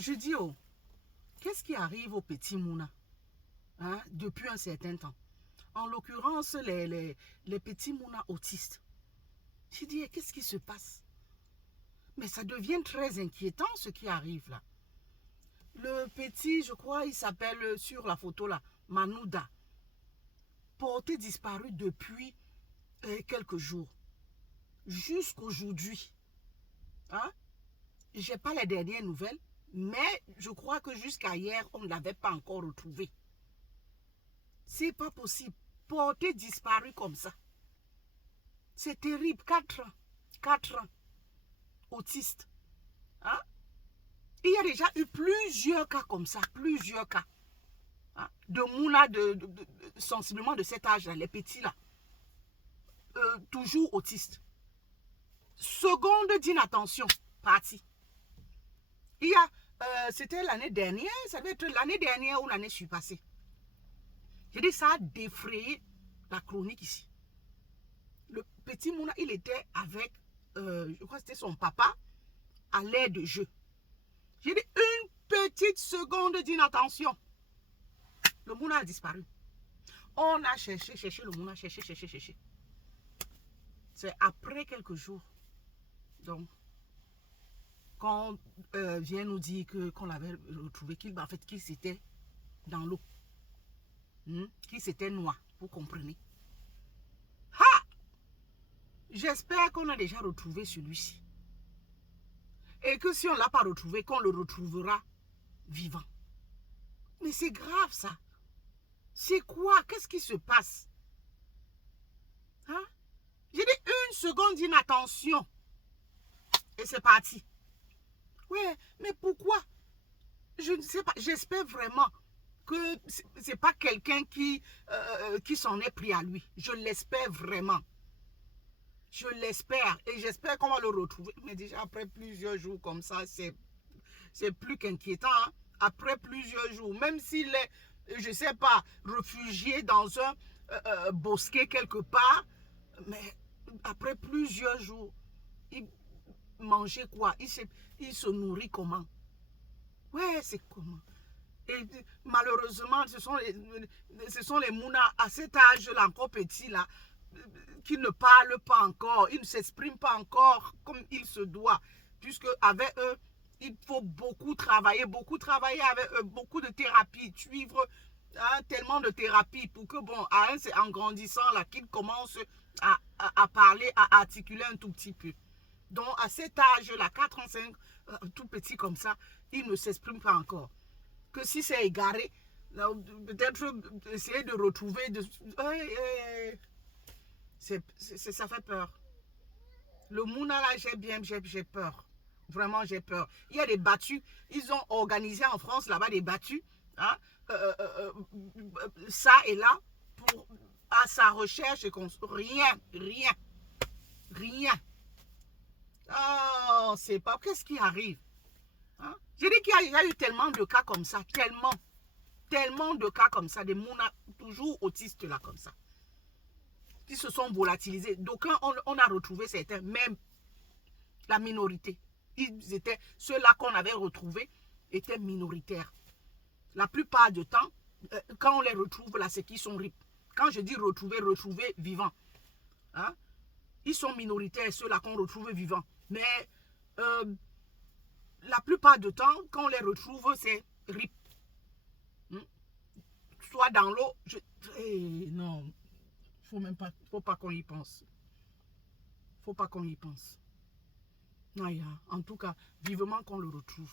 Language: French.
je dis, oh, qu'est-ce qui arrive au petit Mouna hein, depuis un certain temps? En l'occurrence, les petits Mouna autistes. Je dis, qu'est-ce qui se passe? Mais ça devient très inquiétant ce qui arrive là. Le petit, je crois, il s'appelle sur la photo là, Manouda, porté disparu depuis quelques jours. Jusqu'aujourd'hui. Hein? Je n'ai pas les dernières nouvelles, mais je crois que jusqu'à hier, on ne l'avait pas encore retrouvé. C'est pas possible. Porté disparu comme ça. C'est terrible. 4 ans. 4 ans. Autiste. Hein? Il y a déjà eu plusieurs cas comme ça. Plusieurs cas. Hein? De Mouna, sensiblement de cet âge-là, les petits là. Toujours autistes. Seconde d'inattention. Parti. Il y a, c'était l'année dernière, ça doit être l'année dernière ou l'année passée. J'ai dit, ça a défrayé la chronique ici. Le petit Mouna, il était avec, je crois que c'était son papa, à l'air de jeu. J'ai dit, une petite seconde d'inattention. Le Mouna a disparu. On a cherché le Mouna, cherché. C'est après quelques jours. Donc, quand vient nous dire qu'on l'avait retrouvé, en fait, qu'il s'était dans l'eau. Qu'il s'était noie, vous comprenez. Ha! J'espère qu'on a déjà retrouvé celui-ci. Et que si on ne l'a pas retrouvé, qu'on le retrouvera vivant. Mais c'est grave ça. C'est quoi? Qu'est-ce qui se passe? Hein? J'ai dit une seconde d'inattention. Et c'est parti. Ouais, mais pourquoi? Je ne sais pas. J'espère vraiment que ce n'est pas quelqu'un qui s'en est pris à lui. Je l'espère vraiment. Je l'espère. Et j'espère qu'on va le retrouver. Mais déjà, après plusieurs jours comme ça, c'est plus qu'inquiétant. Hein? Après plusieurs jours, même s'il est, je ne sais pas, réfugié dans un bosquet quelque part, mais après plusieurs jours, il mangeait quoi? Il se nourrit comment? Ouais, c'est comment? Et malheureusement, ce sont les Mouna à cet âge-là, encore petits, là, qui ne parlent pas encore, ils ne s'expriment pas encore comme il se doit. Puisque avec eux, il faut beaucoup travailler avec eux, beaucoup de thérapie, suivre hein, tellement de thérapie pour que, bon, en grandissant, là, qu'ils commencent à parler, à articuler un tout petit peu. Donc, à cet âge-là, 4 ans, 5, tout petit comme ça, il ne s'exprime pas encore. Que si c'est égaré, peut-être essayer de retrouver, ça fait peur. Le Mouna là, j'ai peur. Vraiment, j'ai peur. Il y a des battues. Ils ont organisé en France là-bas des battues. Hein, ça et là, à sa recherche et rien. Oh, c'est pas. Qu'est-ce qui arrive? Hein? J'ai dit qu'il y a eu tellement de cas comme ça. Tellement de cas comme ça. Des Mouna toujours autistes là comme ça. Qui se sont volatilisés. Donc, on a retrouvé certains, même la minorité. Ceux-là qu'on avait retrouvés étaient minoritaires. La plupart du temps, quand on les retrouve, là, c'est qu'ils sont RIP. Quand je dis retrouver vivants, hein, ils sont minoritaires, ceux-là qu'on retrouve vivants. Mais la plupart du temps, quand on les retrouve, c'est RIP. Soit dans l'eau, non, faut pas qu'on y pense. Faut pas qu'on y pense. En tout cas, vivement qu'on le retrouve.